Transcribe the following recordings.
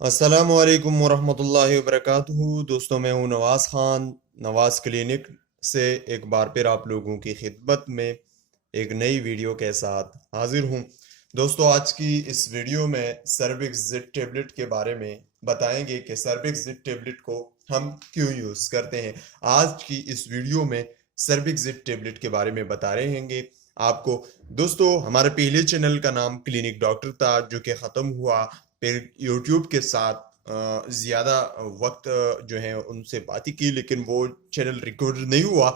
अस्सलाम वालेकुम वरहमतुल्लाहि वबरकातुहू। दोस्तों, मैं हूं नवाज़ ख़ान, नवाज़ क्लिनिक से एक बार फिर आप लोगों की खिदमत में एक नई वीडियो के साथ हाजिर हूं। दोस्तों, आज की इस वीडियो में सर्विक्स ज़िड टेबलेट के बारे में बताएंगे कि सर्विक्स ज़िड टेबलेट को हम क्यों यूज़ करते हैं। आज की इस वीडियो में सर्विक्स ज़िड टेबलेट के बारे में बता रहेंगे आपको। दोस्तों, हमारे पहले चैनल का नाम क्लिनिक डॉक्टर था, जो कि ख़त्म हुआ। फिर यूट्यूब के साथ ज़्यादा वक्त जो है उनसे बातें की, लेकिन वो चैनल रिकॉर्ड नहीं हुआ।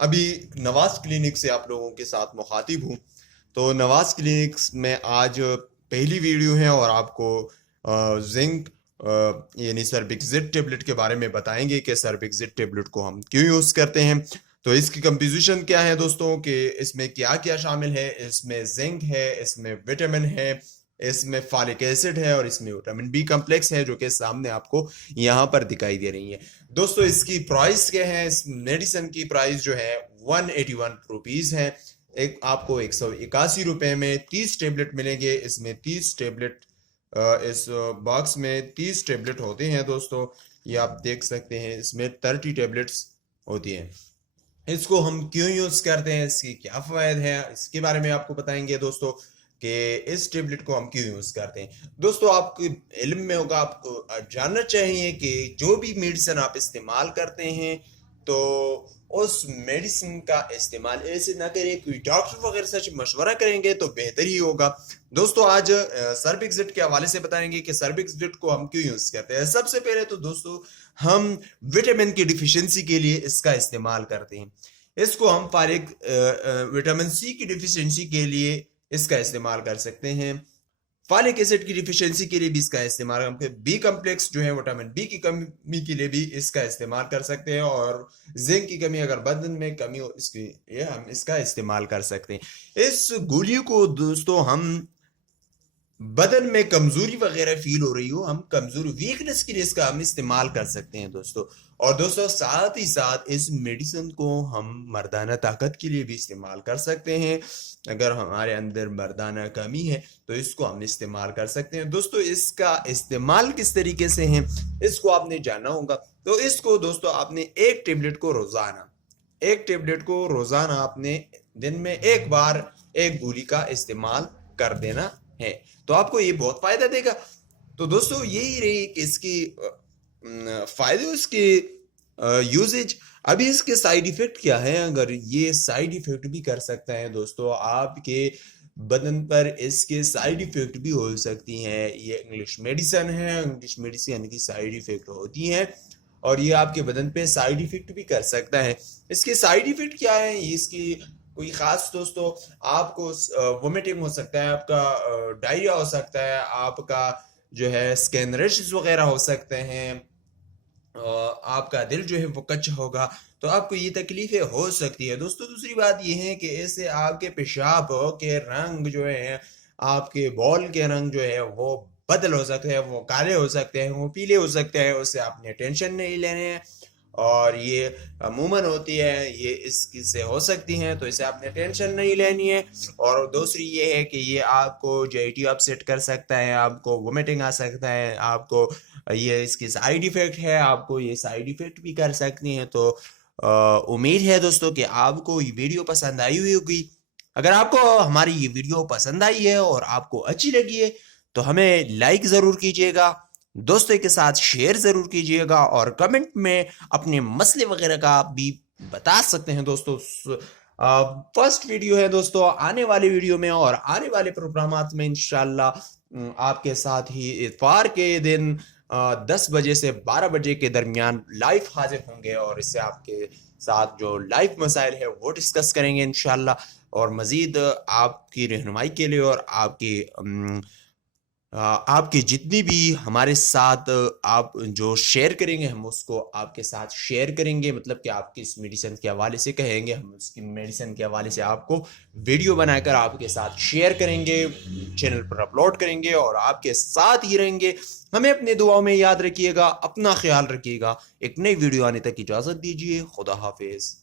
अभी नवाज़ क्लिनिक से आप लोगों के साथ मुखातिब हूँ। तो नवाज़ क्लिनिक्स में आज पहली वीडियो है और आपको जिंक यानी सर्बिक्सिड टेबलेट के बारे में बताएंगे कि सर्बिक्सिड टेबलेट को हम क्यों यूज़ करते हैं। तो इसकी कंपोजिशन क्या है दोस्तों, कि इसमें क्या क्या शामिल है। इसमें जिंक है, इसमें विटामिन है, इसमें फॉलिक एसिड है और इसमें विटामिन बी कम्प्लेक्स है, जो कि सामने आपको यहाँ पर दिखाई दे रही है। दोस्तों, इसकी प्राइस क्या है। इस मेडिसिन की प्राइस जो है 181 रुपीज़ है। एक आपको 181 रुपए में 30 टेबलेट मिलेंगे। इसमें 30 टेबलेट इस बॉक्स में 30 टेबलेट होते हैं। दोस्तों, ये आप देख सकते हैं, इसमें 30 टेबलेट्स होती हैं। इसको हम क्यों यूज़ करते हैं, इसकी क्या फ़ायदे हैं, इसके बारे में आपको बताएंगे दोस्तों, कि इस टेबलेट को हम क्यों यूज़ करते हैं। दोस्तों, आपको इल्म में होगा, आपको जानना चाहिए कि जो भी मेडिसिन आप इस्तेमाल करते हैं, तो उस मेडिसिन का इस्तेमाल ऐसे ना करें। कोई डॉक्टर वगैरह से मशवरा करेंगे तो बेहतर ही होगा। दोस्तों, आज सर्बिक्सिड के हवाले से बताएंगे कि सर्बिक्सिड को हम क्यों यूज़ करते हैं। सबसे पहले तो दोस्तों, हम विटामिन की डिफिशियंसी के लिए इसका इस्तेमाल करते हैं। इसको हम फारिक विटामिन सी की डिफिशियंसी के लिए इसका इस्तेमाल कर सकते हैं। फॉलिक एसिड की डिफिशियंसी के लिए भी इसका इस्तेमाल, हम बी कम्प्लेक्स जो है विटामिन बी की कमी के लिए भी इसका इस्तेमाल कर सकते हैं, और जिंक की कमी, अगर बदन में कमी हो, इसके लिए हम इसका इस्तेमाल कर सकते हैं। इस गोली को दोस्तों, हम बदन में कमजोरी वगैरह फील हो रही हो, हम कमजोरी वीकनेस के लिए इसका हम इस्तेमाल कर सकते हैं दोस्तों। और दोस्तों, साथ ही साथ इस मेडिसिन को हम मर्दाना ताकत के लिए भी इस्तेमाल कर सकते हैं। अगर हमारे अंदर मर्दाना कमी है तो इसको हम इस्तेमाल कर सकते हैं। दोस्तों, इसका इस्तेमाल किस तरीके से है, इसको आपने जानना होगा। तो इसको दोस्तों, आपने एक टेबलेट को रोजाना आपने दिन में एक बार एक गोली का इस्तेमाल कर देना है, तो आपको ये बहुत फायदा देगा। तो दोस्तों, यही रही कि इसकी फायदे, उसके यूजेज। अभी इसके साइड इफेक्ट क्या है। अगर ये साइड इफेक्ट भी कर सकता है दोस्तों, आपके बदन पर इसके साइड इफेक्ट भी हो सकती हैं। ये इंग्लिश मेडिसिन है, इंग्लिश मेडिसिन की साइड इफेक्ट होती हैं, और ये आपके बदन पे साइड इफेक्ट भी कर सकता है। इसके साइड इफेक्ट क्या है, इसकी कोई खास दोस्तों, आपको वोमिटिंग हो सकता है, आपका डायरिया हो सकता है, आपका जो है स्किन रैशेस वगैरह हो सकते हैं, आपका दिल जो है वो कच्चा होगा, तो आपको ये तकलीफें हो सकती है दोस्तों। दूसरी बात ये है कि इससे आपके पेशाब के रंग जो है, आपके बॉल के रंग जो है वो बदल हो सकते हैं, वो काले हो सकते हैं, वो पीले हो सकते हैं। उससे आपने टेंशन नहीं लेने हैं, और ये अमूमन होती है, ये इसकी से हो सकती हैं, तो इसे आपने टेंशन नहीं लेनी है। और दूसरी ये है कि ये आपको जेटी अपसेट कर सकता है, आपको वोमिटिंग आ सकता है, आपको ये इसकी साइड इफेक्ट है, आपको ये साइड इफेक्ट भी कर सकती हैं। तो उम्मीद है दोस्तों कि आपको ये वीडियो पसंद आई हुई होगी। अगर आपको हमारी ये वीडियो पसंद आई है और आपको अच्छी लगी है, तो हमें लाइक ज़रूर कीजिएगा, दोस्तों के साथ शेयर ज़रूर कीजिएगा, और कमेंट में अपने मसले वगैरह का भी बता सकते हैं दोस्तों। फर्स्ट वीडियो है दोस्तों, आने वाली वीडियो में और आने वाले प्रोग्रामात में इंशाल्लाह आपके साथ ही इतवार के दिन 10 बजे से 12 बजे के दरमियान लाइव हाजिर होंगे, और इससे आपके साथ जो लाइव मसाइल है वो डिस्कस करेंगे इंशाल्लाह। और मज़ीद आपकी रहनुमाई के लिए, और आपके जितनी भी हमारे साथ आप जो शेयर करेंगे, हम उसको आपके साथ शेयर करेंगे। मतलब कि आपकी इस मेडिसिन के हवाले से कहेंगे, हम उसकी मेडिसिन के हवाले से आपको वीडियो बनाकर आपके साथ शेयर करेंगे, चैनल पर अपलोड करेंगे, और आपके साथ ही रहेंगे। हमें अपने दुआओं में याद रखिएगा, अपना ख्याल रखिएगा। एक नई वीडियो आने तक इजाज़त दीजिए। खुदा हाफिज।